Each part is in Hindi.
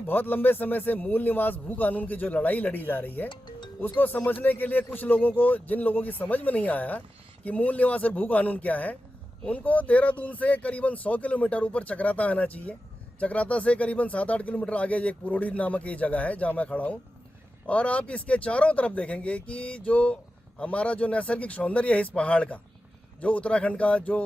में बहुत लंबे समय से मूल निवास भू कानून की जो लड़ाई लड़ी जा रही है, उसको समझने के लिए कुछ लोगों को, जिन लोगों की समझ में नहीं आया कि मूल निवास और भू कानून क्या है, उनको देहरादून से करीबन 100 किलोमीटर ऊपर चक्राता आना चाहिए। चक्राता से करीबन 7-8 किलोमीटर आगे एक पुरोड़ी नामक ये जगह है जहाँ मैं खड़ा हूँ, और आप इसके चारों तरफ देखेंगे कि जो हमारा जो नैसर्गिक सौंदर्य है इस पहाड़ का, जो उत्तराखंड का जो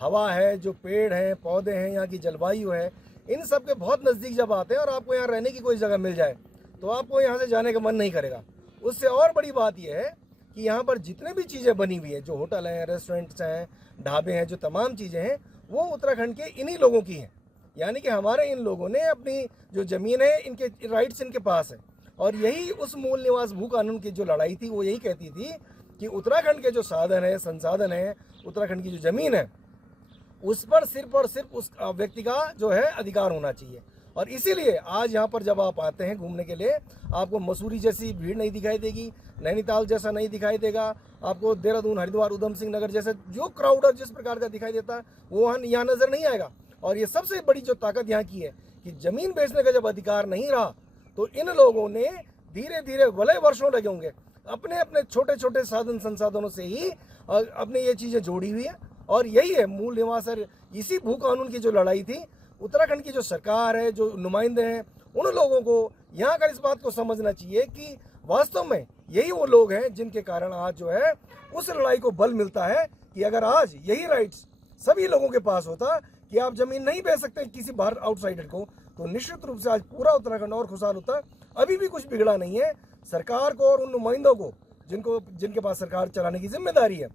हवा है, जो पेड़ हैं, पौधे हैं, यहाँ की जलवायु है, इन सब के बहुत नज़दीक जब आते हैं और आपको यहाँ रहने की कोई जगह मिल जाए तो आपको यहाँ से जाने का मन नहीं करेगा। उससे और बड़ी बात यह है कि यहाँ पर जितने भी चीज़ें बनी हुई हैं, जो होटल हैं, रेस्टोरेंट्स हैं, ढाबे हैं, जो तमाम चीज़ें हैं, वो उत्तराखंड के इन्हीं लोगों की हैं। यानी कि हमारे इन लोगों ने अपनी जो ज़मीन है, इनके राइट्स इनके पास है। और यही उस मूल निवास भू कानून की जो लड़ाई थी, वो यही कहती थी कि उत्तराखंड के जो साधन है, संसाधन है, उत्तराखंड की जो ज़मीन है, उस पर सिर्फ और सिर्फ उस व्यक्ति का जो है अधिकार होना चाहिए। और इसीलिए आज यहाँ पर जब आप आते हैं घूमने के लिए, आपको मसूरी जैसी भीड़ नहीं दिखाई देगी, नैनीताल जैसा नहीं दिखाई देगा, आपको देहरादून, हरिद्वार, उधम सिंह नगर जैसे जो क्राउड जिस प्रकार का दिखाई देता है वो यहाँ नज़र नहीं आएगा। और ये सबसे बड़ी जो ताकत यहाँ की है कि ज़मीन बेचने का जब अधिकार नहीं रहा तो इन लोगों ने धीरे धीरे, भले वर्षों लगे होंगे, अपने अपने छोटे छोटे साधन संसाधनों से ही अपने ये चीज़ें जोड़ी हुई है। और यही है मूल निवास। इसी भू कानून की जो लड़ाई थी, उत्तराखंड की जो सरकार है, जो नुमाइंदे हैं, उन लोगों को यहाँ कर इस बात को समझना चाहिए कि वास्तव में यही वो लोग हैं जिनके कारण आज जो है उस लड़ाई को बल मिलता है कि अगर आज यही राइट्स सभी लोगों के पास होता कि आप जमीन नहीं बेच सकते किसी बाहर आउटसाइडर को, तो निश्चित रूप से आज पूरा उत्तराखंड और खुशहाल होता। अभी भी कुछ बिगड़ा नहीं है। सरकार को और उन नुमाइंदों को जिनके पास सरकार चलाने की जिम्मेदारी है,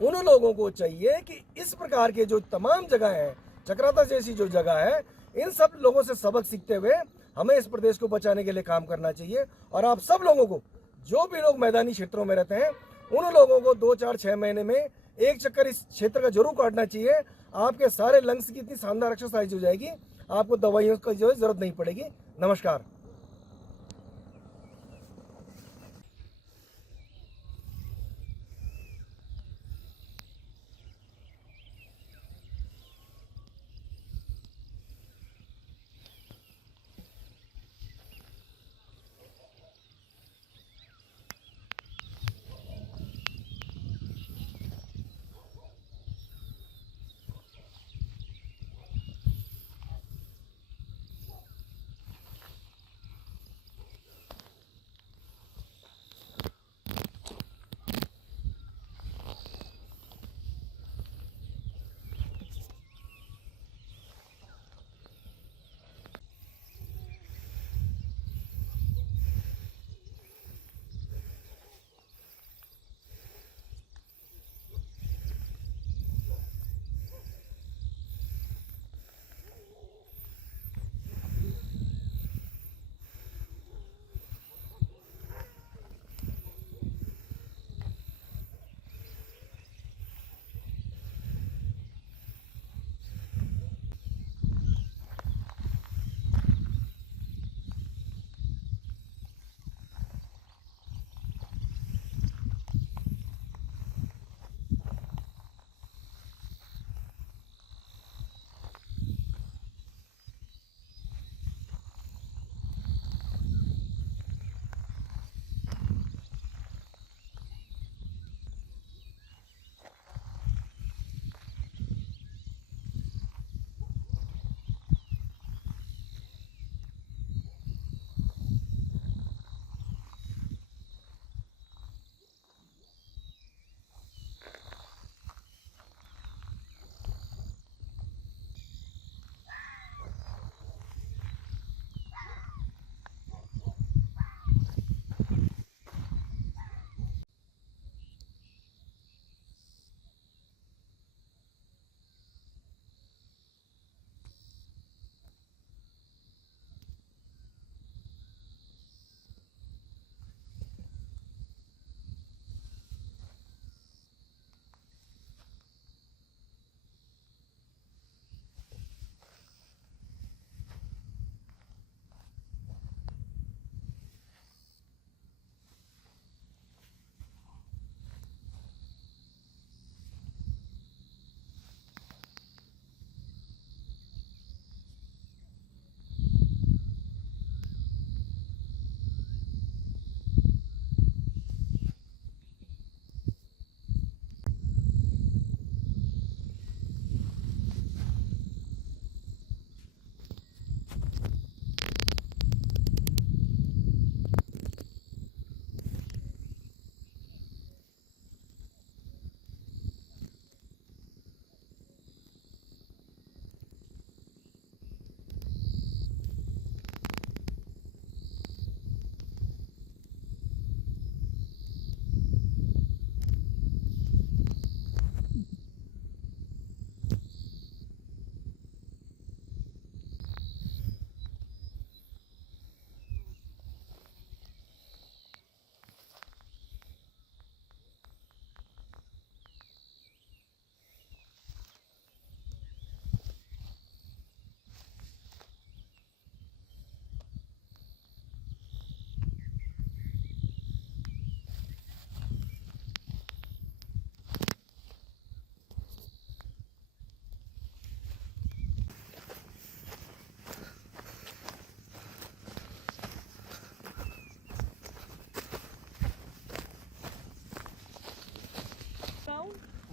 उन लोगों को चाहिए कि इस प्रकार के जो तमाम जगह हैं, चक्राता जैसी जो जगह है, इन सब लोगों से सबक सीखते हुए हमें इस प्रदेश को बचाने के लिए काम करना चाहिए। और आप सब लोगों को, जो भी लोग मैदानी क्षेत्रों में रहते हैं, उन लोगों को 2, 4, 6 महीने में एक चक्कर इस क्षेत्र का जरूर काटना चाहिए। आपके सारे लंग्स की इतनी शानदार एक्सरसाइज हो जाएगी, आपको दवाइयों की जो जरूरत नहीं पड़ेगी। नमस्कार।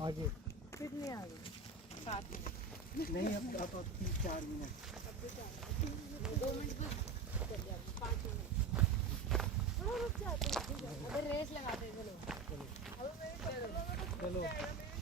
आगे कितने आगे 7 मिनट नहीं, अब 3-4 मिनट। 2 मिनट बस चल जाए 5 मिनट थोड़ा रुक जाते हैं ठीक है अगर रेस लगाते हैं चलो अब मेरे चक्करों में तो चलो। जाएगा मेरे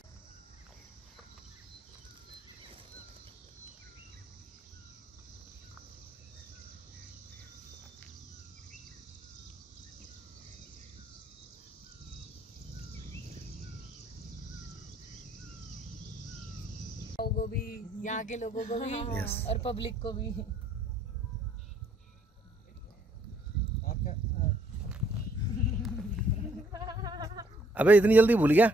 लोगों को भी यहाँ के लोगों को भी Yes. और पब्लिक को भी अबे इतनी जल्दी भूल गया।